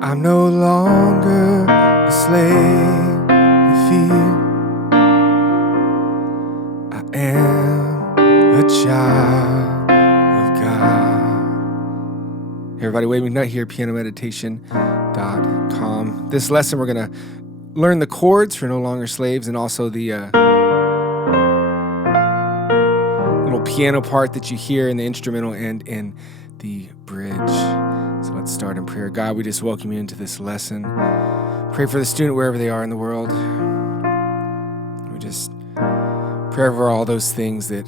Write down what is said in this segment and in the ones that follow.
I'm no longer a slave to fear. I am a child of God. Hey everybody, Wade McNutt here, pianomeditation.com. This lesson we're going to learn the chords for No Longer Slaves and also the little piano part that you hear in the instrumental and in the bridge. So let's start in prayer. God, we just welcome you into this lesson. Pray for the student wherever they are in the world. We just pray over all those things that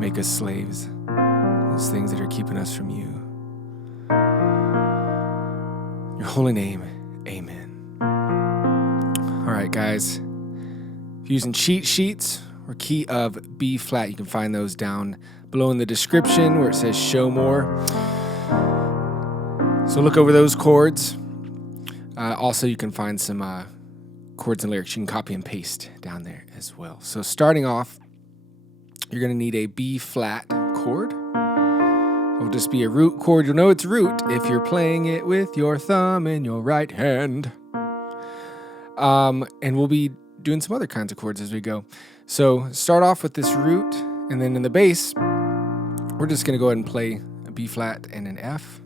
make us slaves, those things that are keeping us from you. In your holy name, amen. All right, guys. If you're using cheat sheets or key of B flat, you can find those down below in the description where it says show more. So look over those chords. Also, you can find some chords and lyrics you can copy and paste down there as well. So starting off, you're going to need a B flat chord. It'll just be a root chord. You'll know it's root if you're playing it with your thumb in your right hand. And we'll be doing some other kinds of chords as we go. So start off with this root, and then in the bass, we're just going to go ahead and play a B flat and an F.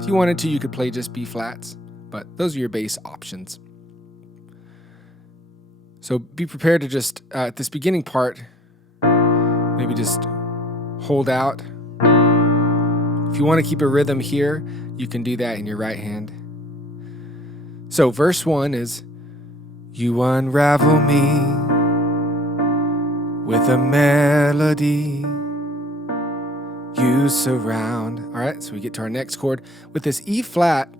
If you wanted to, you could play just B flats, but those are your bass options. So be prepared to just, at this beginning part, maybe just hold out. If you want to keep a rhythm here, you can do that in your right hand. So verse 1 is, you unravel me with a melody. You surround. All right, so we get to our next chord. With this E flat,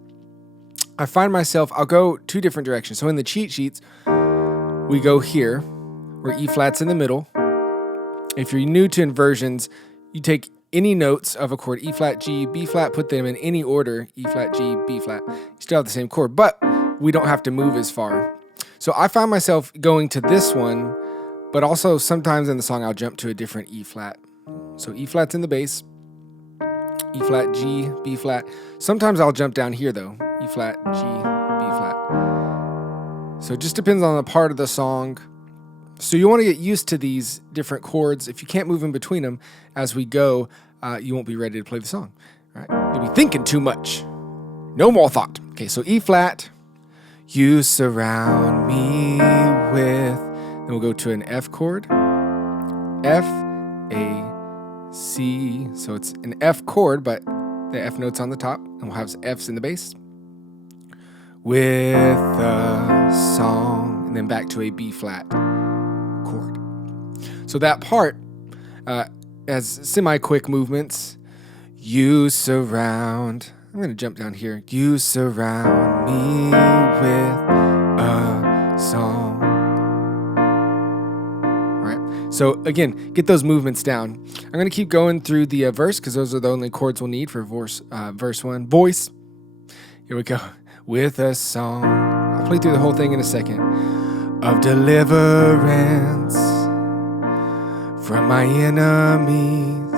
I find myself, I'll go two different directions. So in the cheat sheets, we go here, where E flat's in the middle. If you're new to inversions, you take any notes of a chord, E flat, G, B flat, put them in any order, E flat, G, B flat. You still have the same chord, but we don't have to move as far. So I find myself going to this one, but also sometimes in the song I'll jump to a different E flat. So E flat's in the bass, E flat, G, B flat. Sometimes I'll jump down here though, E flat, G, B flat. So it just depends on the part of the song. So you want to get used to these different chords. If you can't move in between them as we go, you won't be ready to play the song. All right? You'll be thinking too much. No more thought. Okay, so E flat, you surround me with, then we'll go to an F chord, F, A, C. So it's an F chord, but the F note's on the top, and we'll have F's in the bass. With a song, and then back to a B flat chord. So that part, as semi-quick movements, you surround, I'm going to jump down here. You surround me with a song. All right. So again, get those movements down. I'm going to keep going through the verse because those are the only chords we'll need for verse 1. Voice. Here we go. With a song. I'll play through the whole thing in a second. Of deliverance from my enemies,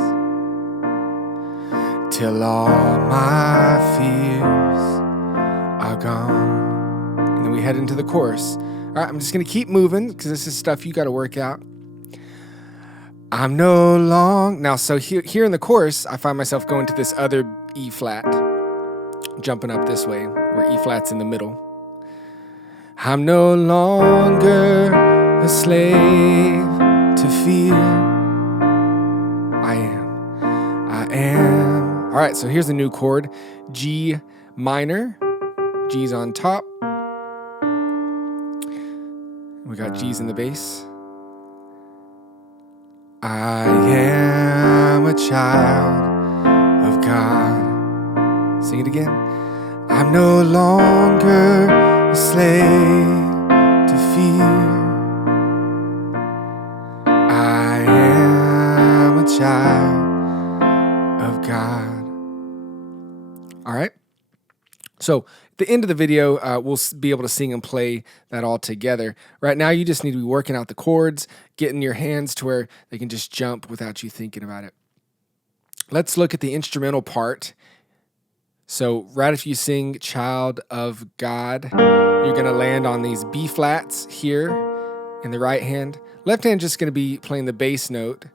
till all my fears are gone. And then we head into the chorus. All right, I'm just going to keep moving because this is stuff you got to work out. I'm no longer... Now, so here in the chorus, I find myself going to this other E flat, jumping up this way, where E flat's in the middle. I'm no longer a slave to fear. I am. All right, so here's the new chord. G minor. G's on top. We got G's in the bass. I am a child of God. Sing it again. I'm no longer a slave to fear. I am a child of God. All right. So at the end of the video, we'll be able to sing and play that all together. Right now, you just need to be working out the chords, getting your hands to where they can just jump without you thinking about it. Let's look at the instrumental part. So right after you sing Child of God, you're going to land on these B flats here in the right hand. Left hand just going to be playing the bass note.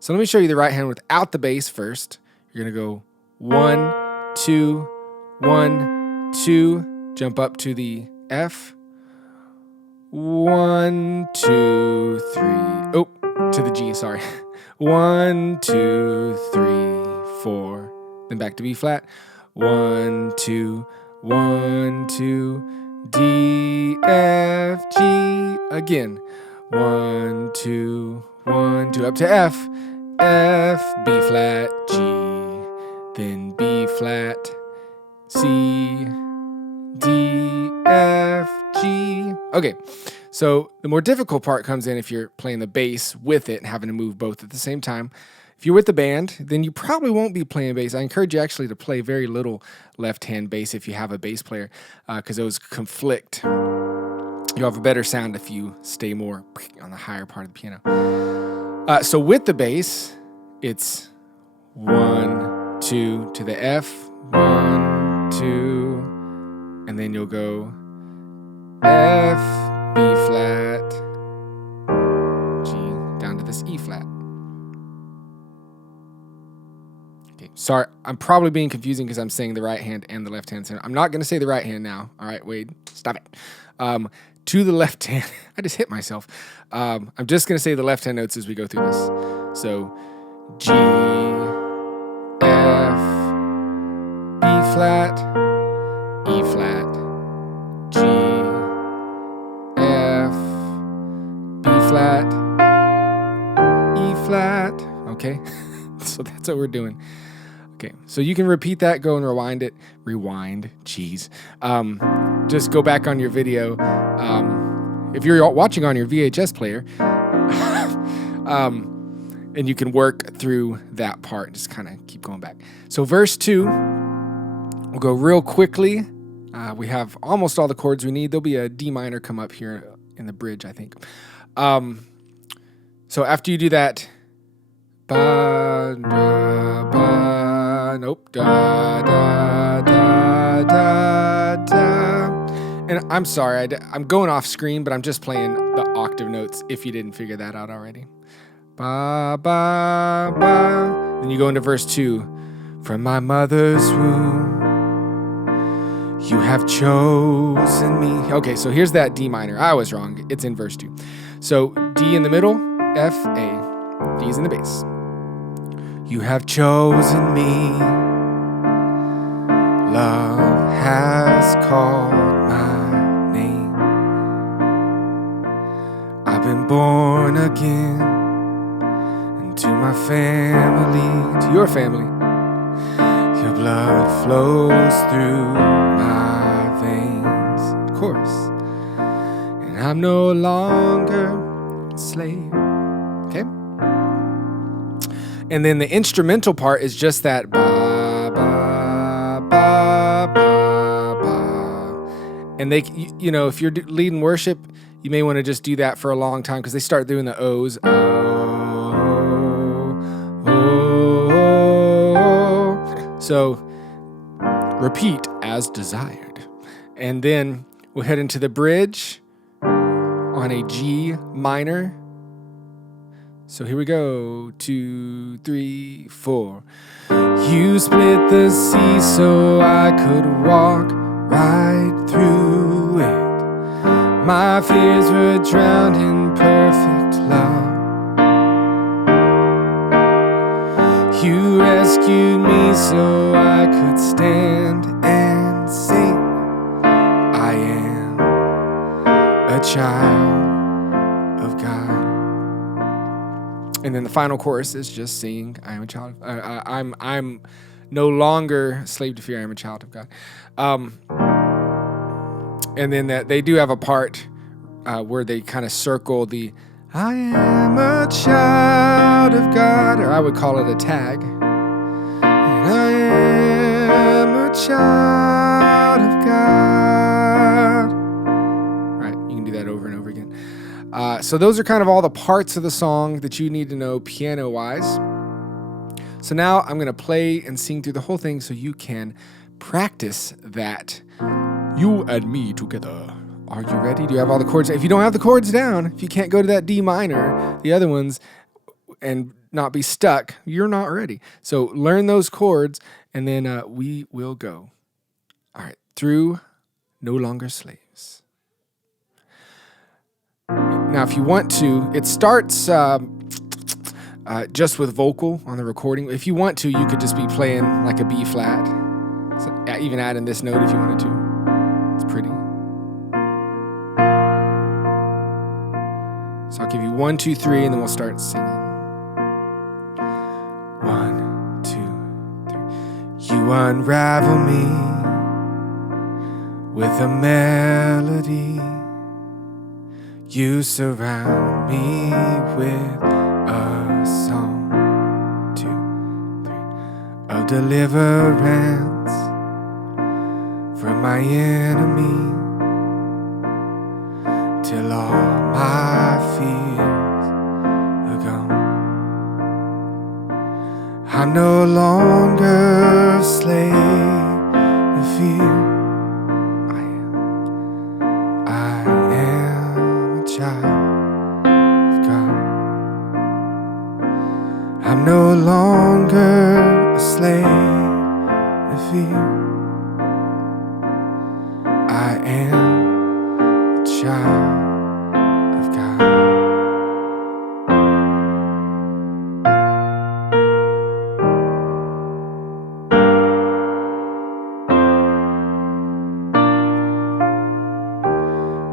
So let me show you the right hand without the bass first. You're going to go 1, 2, 1, 2, jump up to the F. 1, 2, 3. Oh, to the G, sorry. 1, 2, 3, 4. Then back to B flat. 1, 2, 1, 2, D, F, G. Again. 1, 2, 1, 2, up to F. F, B flat, G. Then B flat, C, D, F, G. Okay, so the more difficult part comes in if you're playing the bass with it and having to move both at the same time. If you're with the band, then you probably won't be playing bass. I encourage you actually to play very little left-hand bass if you have a bass player, because those conflict. You'll have a better sound if you stay more on the higher part of the piano. So with the bass, it's 1, 2 to the F, 1, 2, and then you'll go F, B flat, G, down to this E flat. Okay, sorry, I'm probably being confusing because I'm saying the right hand and the left hand. So I'm not going to say the right hand now. All right, Wade, stop it. To the left hand, I just hit myself. I'm just going to say the left hand notes as we go through this. So G, F, B flat, E flat, G, F, B flat, E flat. Okay, so that's what we're doing. Okay, so you can repeat that, go and rewind it. Rewind, jeez. Just go back on your video. If you're watching on your VHS player, and you can work through that part. Just kind of keep going back. So verse 2, we'll go real quickly. We have almost all the chords we need. There'll be a D minor come up here in the bridge, I think. So after you do that, ba, da, ba, nope, da, da, da, da, da. And I'm sorry, I'm going off screen, but I'm just playing the octave notes if you didn't figure that out already. Ba, ba, ba. Then you go into verse 2. From my mother's womb, you have chosen me. Okay, so here's that D minor. I was wrong. It's in verse 2. So D in the middle, F, A. D's in the bass. You have chosen me. Love has called my name. I've been born again into my family, to your family. Your blood flows through my veins, of course. And I'm no longer a slave. Okay? And then the instrumental part is just that ba, ba, ba, ba, ba. And they, you know, if you're leading worship, you may want to just do that for a long time because they start doing the O's. So repeat as desired. And then we'll head into the bridge on a G minor. So here we go. 2, 3, 4. You split the sea so I could walk right through it. My fears were drowned in perfect love. You rescued me so I could stand and sing. I am a child of God. And then the final chorus is just singing, I am a child of, I'm no longer a slave to fear, I am a child of God. And then that they do have a part where they kind of circle the I am a child of God, or I would call it a tag. And I am a child of God. Right, you can do that over and over again. So those are kind of all the parts of the song that you need to know piano-wise. So now I'm going to play and sing through the whole thing so you can practice that. You and me together. Are you ready? Do you have all the chords? If you don't have the chords down, if you can't go to that D minor, the other ones, and not be stuck, you're not ready. So learn those chords, and then we will go. All right, through No Longer Slaves. Now, if you want to, it starts just with vocal on the recording. If you want to, you could just be playing like a B flat. So even add in this note if you wanted to. It's pretty. So I'll give you 1, 2, 3, and then we'll start singing. 1, 2, 3. You unravel me with a melody. You surround me with a song. 2, 3. Of deliverance from my enemy, till all my fears are gone. I'm no longer a slave to fear. I am a child of God. I'm no longer a slave to fear. I am a child of God.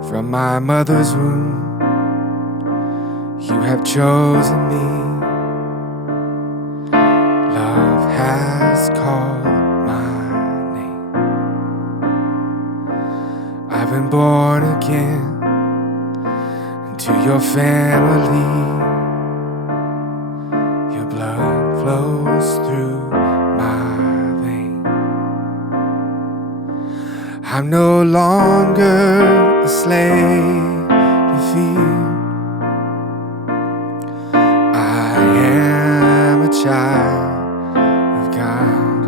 From my mother's womb, you have chosen me. Love has called my name. I've been born again into your family. Your blood flows through my veins. I'm no longer a slave to fear. I am a child of God.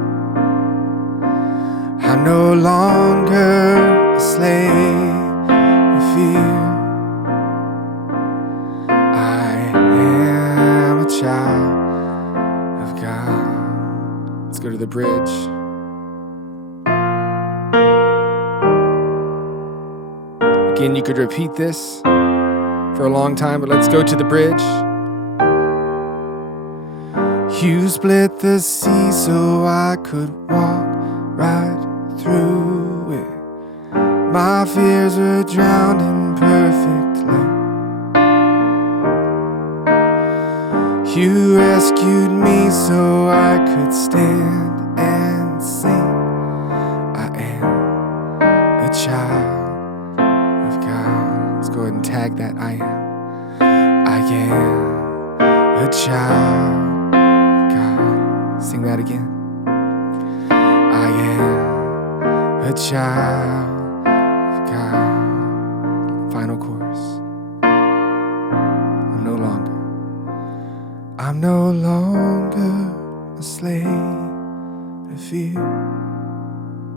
I'm no longer a slave to fear. I am a child of God. Let's go to the bridge. Again, you could repeat this for a long time, but let's go to the bridge. You split the sea so I could walk right through it. My fears were drowned in perfect love. You rescued me so I could stand and sing. I am a child of God. Let's go ahead and tag that I am. I am a child of God. Sing that again. I am a child of God. Final chorus. I'm no longer a slave to fear.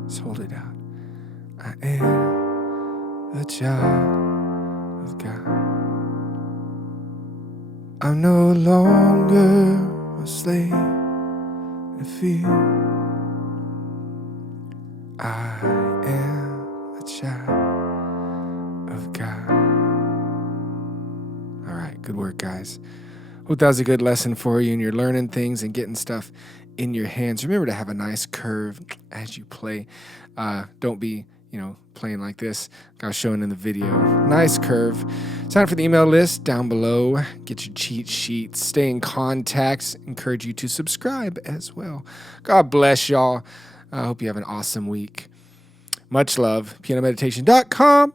Let's hold it out. I am a child of God. I'm no longer a slave to fear. I am a child of God. All right, good work, guys. Hope that was a good lesson for you and you're learning things and getting stuff in your hands. Remember to have a nice curve as you play. Don't be, playing like this, like I was showing in the video. Nice curve. Sign up for the email list down below. Get your cheat sheets. Stay in contact. Encourage you to subscribe as well. God bless y'all. I hope you have an awesome week. Much love. pianomeditation.com.